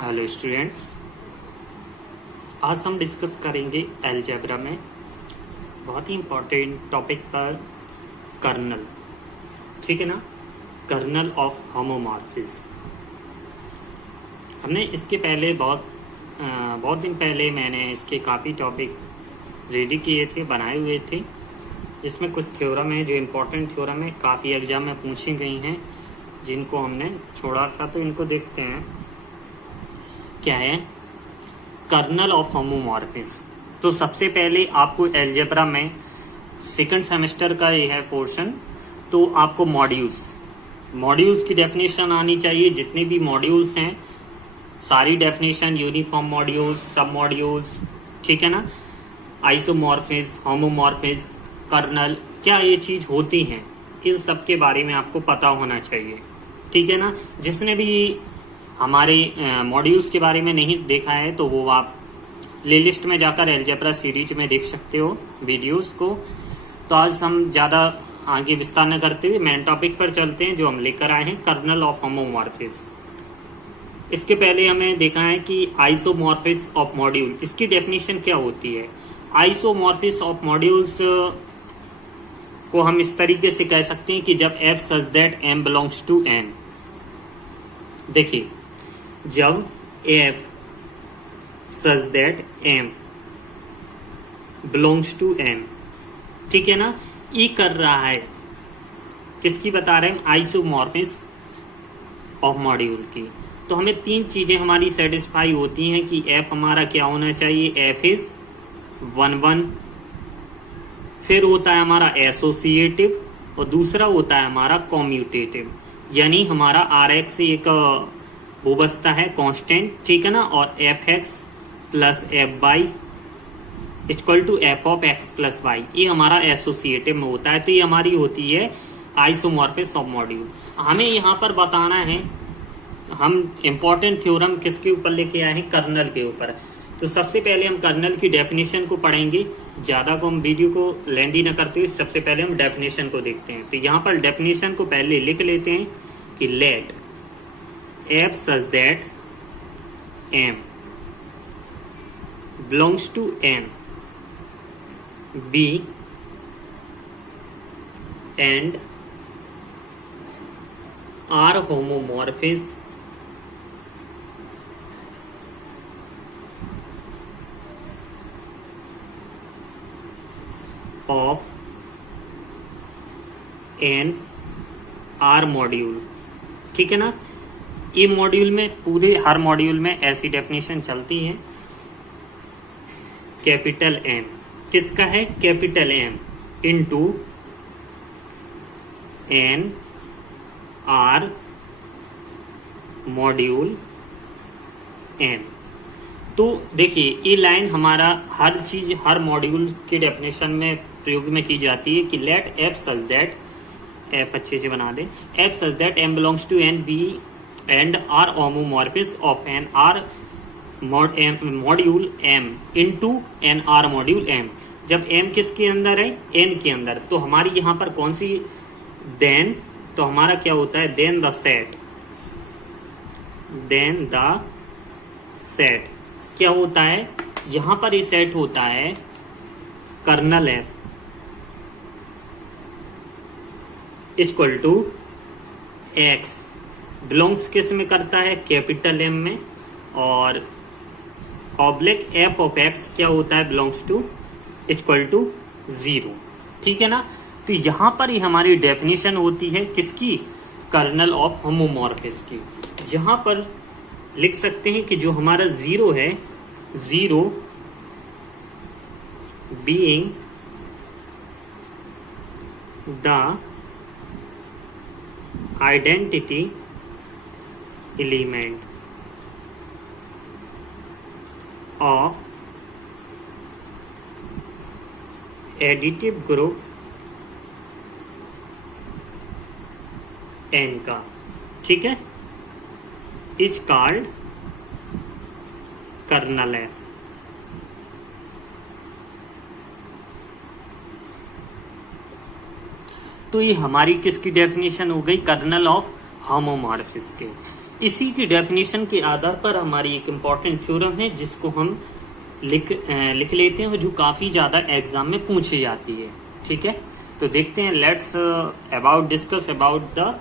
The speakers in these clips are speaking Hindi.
हेलो स्टूडेंट्स, आज हम डिस्कस करेंगे अलजेब्रा में बहुत ही इम्पोर्टेंट टॉपिक पर कर्नल। ठीक है ना, कर्नल ऑफ होमोमॉर्फिज्म। हमने इसके पहले बहुत दिन पहले मैंने इसके काफ़ी टॉपिक रेडी किए थे, बनाए हुए थे। इसमें कुछ थ्योरम है जो इम्पोर्टेंट थ्योरम है, काफ़ी एग्जाम में पूछी गई हैं, जिनको हमने छोड़ा था। तो इनको देखते हैं क्या है कर्नल ऑफ होमोमॉर्फिज्म। तो सबसे पहले आपको अलजेब्रा में सेकंड सेमेस्टर का ये है पोर्शन, तो आपको मॉड्यूल्स की डेफिनेशन आनी चाहिए। जितने भी मॉड्यूल्स हैं सारी डेफिनेशन, यूनिफॉर्म मॉड्यूल्स, सब मॉड्यूल्स, ठीक है ना, आइसोमॉर्फिज्म, होमोमॉर्फिज्म, कर्नल, क्या ये चीज होती हैं, इन सब के बारे में आपको पता होना चाहिए। ठीक है ना। जिसने भी हमारे मॉड्यूल्स के बारे में नहीं देखा है तो वो आप प्लेलिस्ट में जाकर अलजेब्रा सीरीज में देख सकते हो वीडियोस को। तो आज हम ज़्यादा आगे विस्तार न करते हुए मेन टॉपिक पर चलते हैं जो हम लेकर आए हैं, कर्नल ऑफ होमोमॉर्फिज्म। इसके पहले हमें देखा है कि आइसोमॉर्फिज्म ऑफ मॉड्यूल, इसकी डेफिनेशन क्या होती है। आइसोमॉर्फिज्म ऑफ मॉड्यूल्स को हम इस तरीके से कह सकते हैं कि जब f such that m belongs to n। देखिए, जब f such that m belongs to n, ठीक है ना, ई कर रहा है, किसकी बता रहे हैं, आइसोमॉर्फिज्म ऑफ मॉड्यूल की। तो हमें तीन चीजें हमारी सेटिस्फाई होती हैं कि f हमारा क्या होना चाहिए, f इज 1 फिर होता है हमारा एसोसिएटिव और दूसरा होता है हमारा कॉम्यूटेटिव, यानी हमारा Rx एक वो बसता है कांस्टेंट, ठीक है ना, और fx plus fy equal to f of x plus y, ये हमारा एसोसिएटिव में होता है। तो ये हमारी होती है आइसोमॉर्फिज्म ऑफ मॉड्यूल। हमें यहाँ पर बताना है, हम इम्पोर्टेंट थ्योरम किसके ऊपर लेके आए हैं, कर्नल के ऊपर। तो सबसे पहले हम कर्नल की डेफिनेशन को पढ़ेंगे, ज़्यादा को हम वीडियो को लेंदी न करते हुए सबसे पहले हम डेफिनेशन को देखते हैं। तो यहाँ पर डेफिनेशन को पहले लिख लेते हैं कि let f such that m belongs to n b and are homomorphism of n r module. ठीक है ना, ये मॉड्यूल में पूरे हर मॉड्यूल में ऐसी डेफिनेशन चलती है। कैपिटल M किसका है, capital M into n r module n। तो देखिए, ये लाइन हमारा हर चीज हर मॉड्यूल के डेफिनेशन में प्रयोग में की जाती है कि let f such that, f अच्छे से बना दे, f such that m belongs to n b and are homomorphism of n r module m into n r module m। जब m किसके अंदर है, n के अंदर, तो हमारी यहाँ पर कौन सी देन, तो हमारा क्या होता है, देन द सेट क्या होता है, यहाँ पर ये सेट होता है kernel f equal to x belongs किस में करता है, कैपिटल M में, और ऑब्लिक f ऑफ x क्या होता है, बिलोंग्स टू इक्वल टू 0। ठीक है ना। तो यहाँ पर ही हमारी डेफिनेशन होती है किसकी, कर्नल ऑफ होमोमॉर्फिज्म की। यहाँ पर लिख सकते हैं कि जो हमारा 0 है, 0 being the identity element of additive group n का, ठीक है, इज कॉल्ड कर्नल f। तो ये हमारी किसकी डेफिनेशन हो गई, कर्नल ऑफ होमोमॉर्फिज्म के। इसी की डेफिनेशन के आधार पर हमारी एक इम्पॉर्टेंट थ्योरम है जिसको हम लिख लेते हैं, जो काफ़ी ज़्यादा एग्जाम में पूछी जाती है। ठीक है, तो देखते हैं, let's discuss about the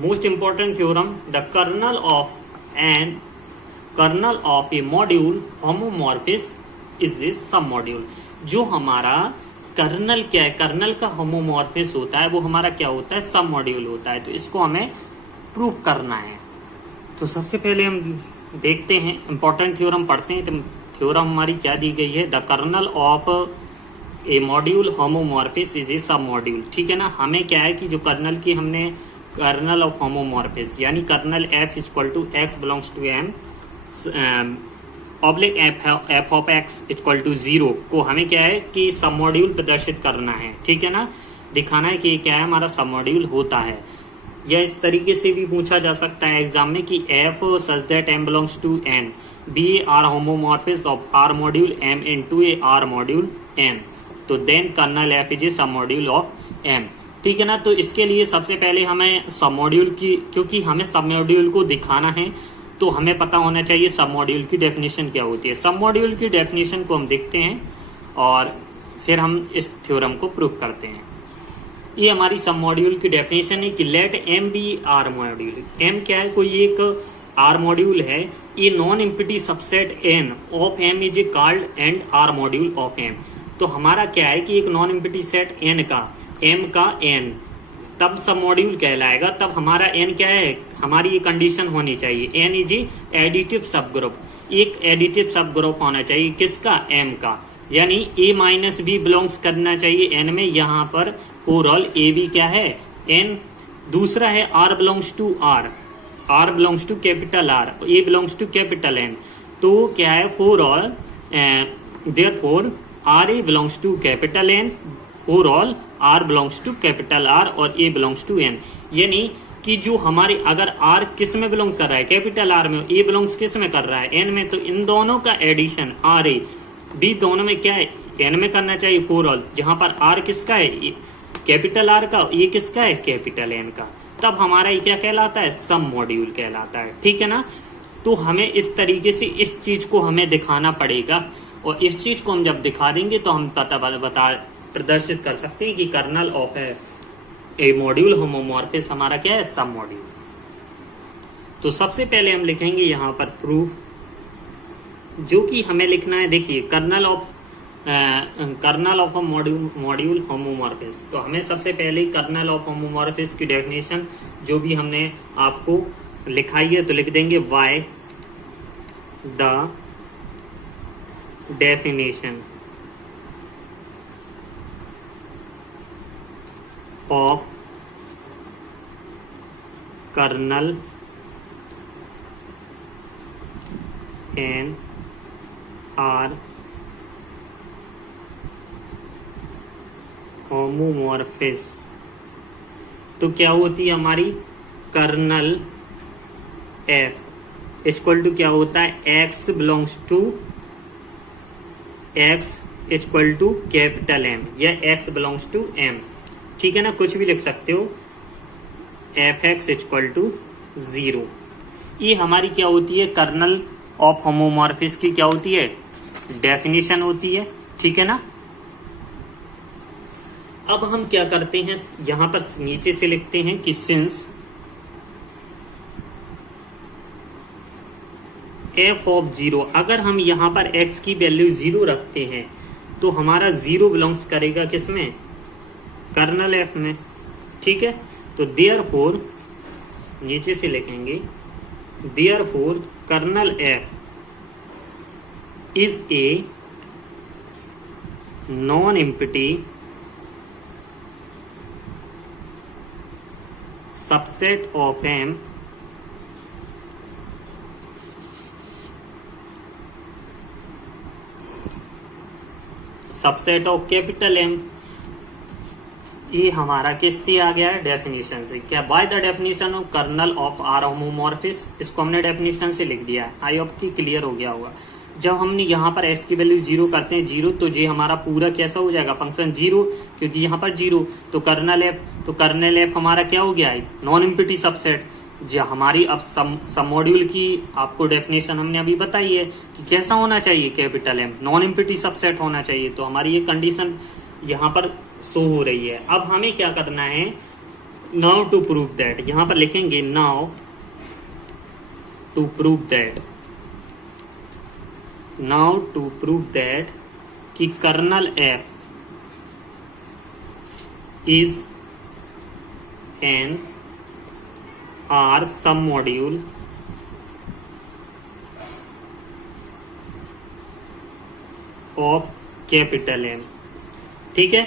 most important theorem. The kernel of a module homomorphism is a submodule. जो हमारा कर्नल क्या है, कर्नल का होमोमॉर्फिस होता है वो हमारा क्या होता है, सब मॉड्यूल होता है। तो इसको हमें प्रूव करना है। तो सबसे पहले हम देखते हैं, इंपॉर्टेंट थ्योरम पढ़ते हैं। तो थ्योरम हमारी क्या दी गई है, the kernel of a module homomorphism is a submodule. ठीक है ना, हमें क्या है कि जो कर्नल की हमने कर्नल ऑफ होमोमॉर्फिस यानी kernel F equal to X belongs to M oblique F of X equal to 0 को हमें क्या है कि सब मॉड्यूल प्रदर्शित करना है। ठीक है ना, दिखाना है कि ये क्या है, हमारा सब मॉड्यूल होता है। या इस तरीके से भी पूछा जा सकता है एग्जाम में कि f such that m belongs to n be r homomorphism of r module m into a r module n, तो then kernel F is a submodule of M. ठीक है ना, तो इसके लिए सबसे पहले हमें सब मॉड्यूल की, क्योंकि हमें सब मॉड्यूल को दिखाना है तो हमें पता होना चाहिए सब मॉड्यूल की डेफिनेशन क्या होती है। सब मॉड्यूल की डेफिनेशन को हम देखते हैं और फिर हम इस थ्योरम को प्रूव करते हैं। ये हमारी सब मॉड्यूल की डेफिनेशन है कि let M be R module. M क्या है, कोई एक आर मॉड्यूल है। ये non empty subset N of M is a called and R module of M. तो हमारा क्या है कि एक नॉन एम्प्टी सेट एन का, एम का एन, तब सब मॉड्यूल कहलाएगा। तब हमारा एन क्या है, हमारी ये कंडीशन होनी चाहिए, एन इज एडिटिव सब ग्रुप। एक एडिटिव सब ग्रुप होना चाहिए किसका, एम का, यानी ए माइनस बी बिलोंग्स करना चाहिए एन में। यहाँ पर ओवरऑल ए बी क्या है, एन। दूसरा है R belongs to R, R belongs to capital R, A belongs to capital N. तो क्या है, overall therefore R A belongs to capital N, overall R belongs to capital R और ए बिलोंग्स टू एन। यानी कि जो हमारे अगर आर किस में बिलोंग कर रहा है, कैपिटल आर में, ए बिलोंग्स किस में कर रहा है, एन में, तो इन दोनों का एडिशन आर ए बी दोनों में क्या है, एन में करना चाहिए ओवरऑल। जहां पर आर किसका है, कैपिटल आर का, ये किसका है, कैपिटल एन का। तब हमारा ये क्या कहलाता है, सब मॉड्यूल कहलाता है। ठीक है ना, तो हमें इस तरीके से इस चीज को हमें दिखाना पड़ेगा और इस चीज को हम जब दिखा देंगे तो हम बता प्रदर्शित कर सकते हैं कि कर्नल ऑफ ए मॉड्यूल होमोमॉर्फिस हमारा क्या है, सब मॉड्यूल। तो सबसे पहले हम लिखेंगे यहाँ पर प्रूफ, जो कि हमें लिखना है, देखिए कर्नल ऑफ मॉड्यूल होमोमॉर्फिस। तो हमें सबसे पहले कर्नल ऑफ होमोमॉर्फिस की डेफिनेशन जो भी हमने आपको लिखाई है तो लिख देंगे, bye the definition of kernel and are homomorphic। तो क्या होती है हमारी कर्नल एफ इक्वल टू क्या होता है, X belongs to X equal to capital M या एक्स बिलोंग्स टू एम। ठीक है ना, कुछ भी लिख सकते हो, एफ एक्स इक्वल टू 0। ये हमारी क्या होती है, कर्नल ऑफ होमोमॉर्फिस की क्या होती है, डेफिनेशन होती है। ठीक है ना, अब हम क्या करते हैं, यहां पर नीचे से लिखते हैं कि सिंस एफ ऑफ 0, अगर हम यहां पर एक्स की वैल्यू 0 रखते हैं तो हमारा 0 बिलोंग्स करेगा किसमें, कर्नल एफ में। ठीक है, तो देयरफॉर नीचे से लिखेंगे, therefore kernel F is a non empty subset of M subset of capital M. ये हमारा किस से आ गया है, डेफिनेशन से। क्या, by the definition of kernel of r homomorphism, इसको हमने डेफिनेशन से लिख दिया है। आई होप कि क्लियर हो गया होगा। जब हमने यहाँ पर एक्स की वैल्यू 0 करते हैं 0, तो ये हमारा पूरा कैसा हो जाएगा, फंक्शन 0, क्योंकि यहाँ पर 0। तो कर्नल एफ हमारा क्या हो गया है, नॉन एम्प्टी सबसेट। जो हमारी अब सब मॉड्यूल की आपको डेफिनेशन हमने अभी बताई है कि कैसा होना चाहिए capital M, non empty subset होना चाहिए। तो हमारी ये कंडीशन यहाँ पर शो हो रही है। अब हमें क्या करना है, नाउ टू प्रूव दैट, यहाँ पर लिखेंगे now to prove that, now to prove that कि kernel F is an are submodule of capital M. ठीक है,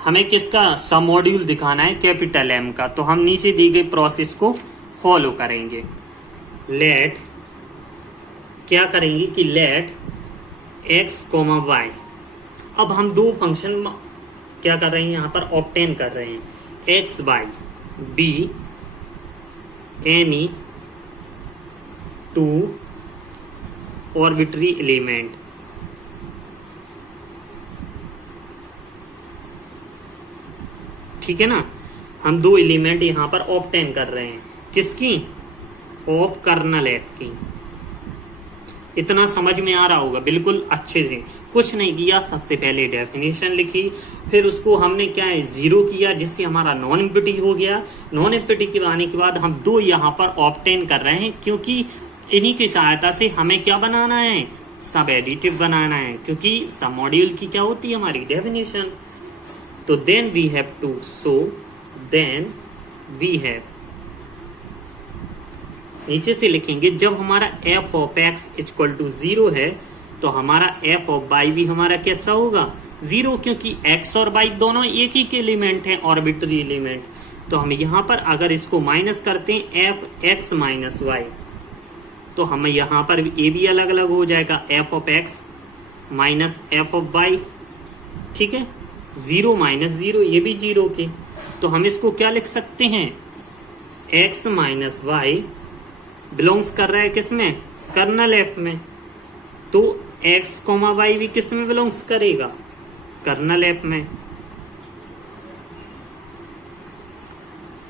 हमें किसका सब मॉड्यूल दिखाना है, कैपिटल एम का। तो हम नीचे दी गई प्रोसेस को फॉलो करेंगे। लेट, क्या करेंगे कि लेट एक्स कोमा वाई, अब हम दो फंक्शन क्या कर रहे हैं यहाँ पर ऑब्टेन कर रहे हैं, x by be any two arbitrary element. ठीक है ना, हम दो एलिमेंट यहां पर ऑब्टेन कर रहे हैं, किसकी, ऑफ कर्नल एफ की। इतना समझ में आ रहा होगा बिल्कुल अच्छे से। कुछ नहीं किया, सबसे पहले डेफिनेशन लिखी, फिर उसको हमने क्या है जीरो किया, जिससे हमारा नॉन एम्प्टी हो गया। नॉन एम्प्टी के आने के बाद हम दो यहाँ पर ऑब्टेन कर रहे हैं, क्योंकि इन्हीं की सहायता से हमें क्या बनाना है, सब एडिटिव बनाना है, क्योंकि सब मॉड्यूल की क्या होती है हमारी डेफिनेशन। तो then we have to show, then we have, नीचे से लिखेंगे जब हमारा F of X equal to 0 है तो हमारा एफ ऑफ वाई भी हमारा कैसा होगा, 0, क्योंकि एक्स और वाई दोनों एक ही के एलिमेंट हैं, ऑर्बिटरी एलिमेंट। तो हम यहाँ पर अगर इसको माइनस करते हैं एफ एक्स माइनस वाई, तो हमें यहाँ पर ए भी अलग अलग हो जाएगा, F of X minus F of Y. ठीक है, 0 माइनस 0 ये भी 0 के, तो हम इसको क्या लिख सकते हैं, एक्स माइनस वाई बिलोंग्स कर रहा है किसमें, कर्नल एफ में। तो एक्स कोमा वाई भी किस में बिलोंग्स करेगा, कर्नल एफ में।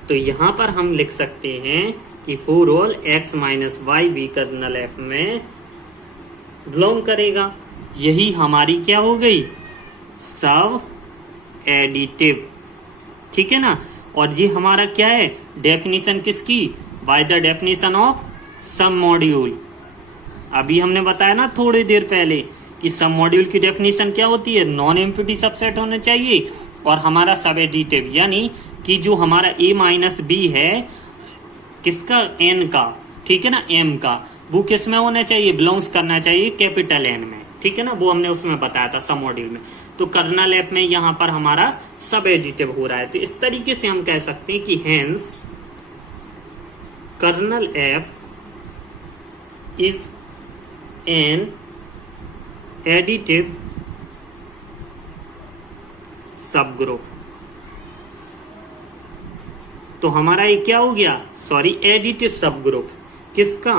तो यहां पर हम लिख सकते हैं कि for all X minus Y भी कर्नल एफ में बिलोंग करेगा। यही हमारी क्या हो गई, सब एडिटिव। ठीक है ना, और ये हमारा क्या है डेफिनेशन किसकी, बाय द डेफिनेशन ऑफ सब मॉड्यूल। अभी हमने बताया ना थोड़ी देर पहले कि सब मॉड्यूल की डेफिनेशन क्या होती है, नॉन एम्प्टी सबसेट होना चाहिए और हमारा सब एडिटिव, यानी कि जो हमारा a माइनस बी है किसका, n का, ठीक है ना, m का, वो किस में होना चाहिए, बिलोंग्स करना चाहिए कैपिटल n में। ठीक है ना, वो हमने उसमें बताया था सब मॉड्यूल में। तो कर्नल एफ में यहाँ पर हमारा सब एडिटिव हो रहा है। तो इस तरीके से हम कह सकते हैं कि hence kernel F is an additive subgroup. तो हमारा ये क्या हो गया, सॉरी एडिटिव सब ग्रुप किसका,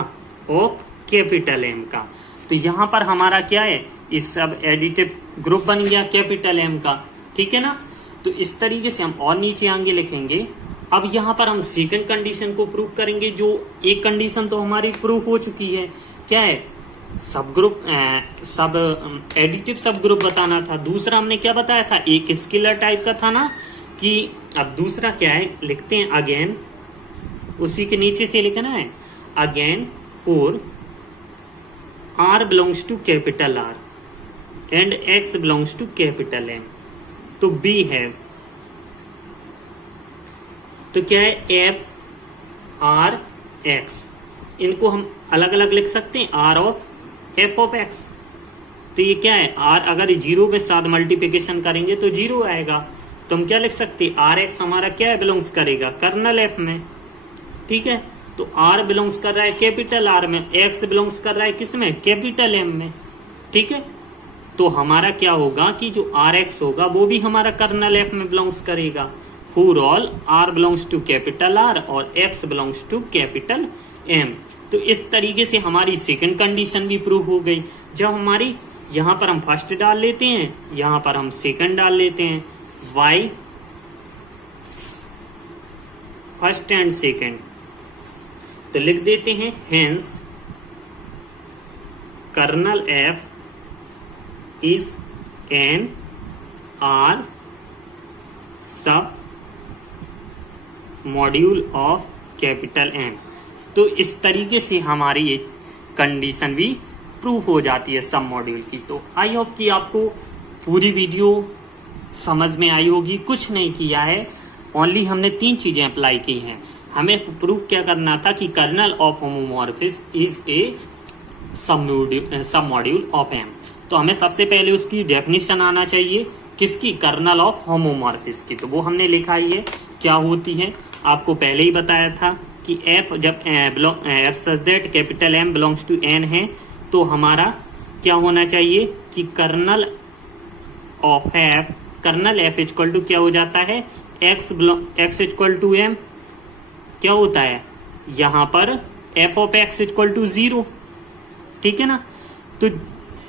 ऑफ कैपिटल एम का। तो यहां पर हमारा क्या है, इस सब एडिटिव ग्रुप बन गया कैपिटल एम का। ठीक है ना, तो इस तरीके से हम और नीचे आगे लिखेंगे। अब यहाँ पर हम सेकंड कंडीशन को प्रूव करेंगे। जो एक कंडीशन तो हमारी प्रूफ हो चुकी है, क्या है, सब ग्रुप, सब एडिटिव सब ग्रुप बताना था। दूसरा हमने क्या बताया था, एक स्केलर टाइप का था ना, कि अब दूसरा क्या है, लिखते हैं अगेन, उसी के नीचे से लिखना है again for R belongs to capital R and X belongs to capital M. तो बी है, तो क्या है, एफ आर एक्स, इनको हम अलग अलग लिख सकते हैं, R of F of X. तो ये क्या है, आर अगर 0 के साथ मल्टीप्लिकेशन करेंगे तो 0 आएगा। तो हम क्या लिख सकते हैं, आर एक्स हमारा क्या है, बिलोंग्स करेगा कर्नल एफ में। ठीक है, तो आर बिलोंग्स कर रहा है कैपिटल आर में, एक्स बिलोंग्स कर रहा है किसमें, कैपिटल एम में। ठीक है, तो हमारा क्या होगा कि जो आर एक्स होगा वो भी हमारा कर्नल एफ में बिलोंग्स करेगा। For all r belongs to capital R और x belongs to capital M. तो इस तरीके से हमारी सेकंड कंडीशन भी प्रूव हो गई। जब हमारी यहाँ पर हम फर्स्ट डाल लेते हैं, यहाँ पर हम सेकंड डाल लेते हैं, y फर्स्ट एंड सेकंड, तो लिख देते हैं hence kernel F is an are submodule of capital M. तो इस तरीके से हमारी ये कंडीशन भी प्रूफ हो जाती है सब मॉड्यूल की। तो आई होप कि आपको पूरी वीडियो समझ में आई होगी। कुछ नहीं किया है, ओनली हमने 3 चीजें अप्लाई की हैं। हमें प्रूफ क्या करना था कि kernel of homomorphism is a submodule of M. तो हमें सबसे पहले उसकी डेफिनेशन आना चाहिए, किसकी? कर्नल ऑफ होमोमॉर्फिज्म की। तो वो हमने लिखा ही है, क्या होती है आपको पहले ही बताया था कि एफ जब F such that capital M belongs to N है, तो हमारा क्या होना चाहिए कि kernel of F, kernel F equal to क्या हो जाता है? X equal to M. क्या होता है यहाँ पर? F of X equal to 0, ठीक है ना। तो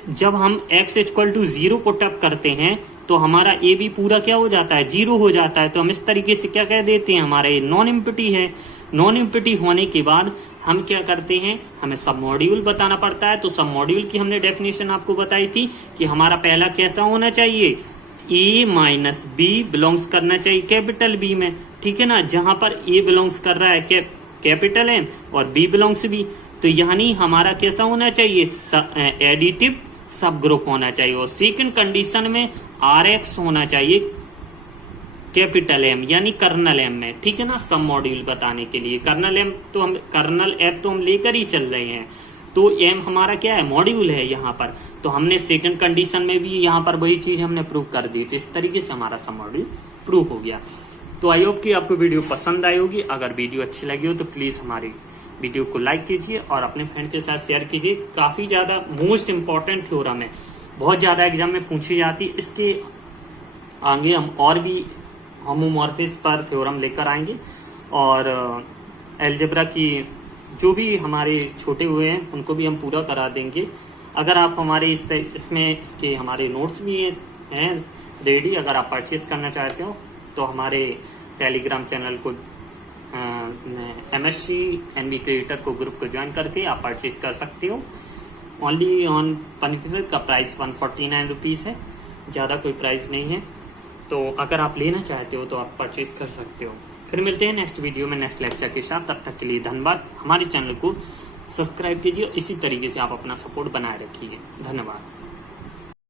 जब हम x equal to 0 put up करते हैं तो हमारा ए भी पूरा क्या हो जाता है? 0 हो जाता है। तो हम इस तरीके से क्या कह देते हैं, हमारा ये नॉन इम्पिटी है। नॉन इम्पिटी होने के बाद हम क्या करते हैं, हमें सब मॉड्यूल बताना पड़ता है। तो सब मॉड्यूल की हमने डेफिनेशन आपको बताई थी कि हमारा पहला कैसा होना चाहिए? ए माइनस बी बिलोंग्स करना चाहिए कैपिटल बी में, ठीक है ना। जहां पर ए बिलोंग्स कर रहा है कैपिटल एम और बी बिलोंग्स बी, तो यानी हमारा कैसा होना चाहिए? एडिटिव सब ग्रुप होना चाहिए। और सेकंड कंडीशन में आर एक्स होना चाहिए कैपिटल एम यानी कर्नल एम में, ठीक है ना। सब मॉड्यूल बताने के लिए कर्नल एम तो हम कर्नल एफ तो हम लेकर ही चल रहे हैं। तो एम हमारा क्या है? मॉड्यूल है यहाँ पर। तो हमने सेकंड कंडीशन में भी यहाँ पर वही चीज हमने प्रूव कर दी। तो इस तरीके से हमारा सब मॉड्यूल प्रूव हो गया। तो आई होप कि आपको वीडियो पसंद आई होगी। अगर वीडियो अच्छी लगी हो तो प्लीज हमारी वीडियो को लाइक कीजिए और अपने फ्रेंड के साथ शेयर कीजिए। काफी ज्यादा मोस्ट इंपॉर्टेंट थ्योरम है, बहुत ज्यादा एग्जाम में पूछी जाती है। इसके आगे हम और भी होमोमॉर्फिज्म पर थ्योरम लेकर आएंगे और अलजेब्रा की जो भी हमारे छोटे हुए हैं उनको भी हम पूरा करा देंगे। अगर आप हमारे इसमें इसके हमारे नोट्स भी हैं रेडी, अगर आप परचेज करना चाहते हो तो हमारे टेलीग्राम चैनल को MSc NB क्रिएटर को ग्रुप को ज्वाइन करके आप परचेज कर सकते हो। ओनली ऑन पनिफिल का प्राइस 149 रुपीज़ है, ज़्यादा कोई प्राइस नहीं है। तो अगर आप लेना चाहते हो तो आप परचेज कर सकते हो। फिर मिलते हैं नेक्स्ट वीडियो में नेक्स्ट लेक्चर के साथ। तब तक के लिए धन्यवाद। हमारे चैनल को सब्सक्राइब कीजिए, इसी तरीके से आप अपना सपोर्ट बनाए रखिए। धन्यवाद।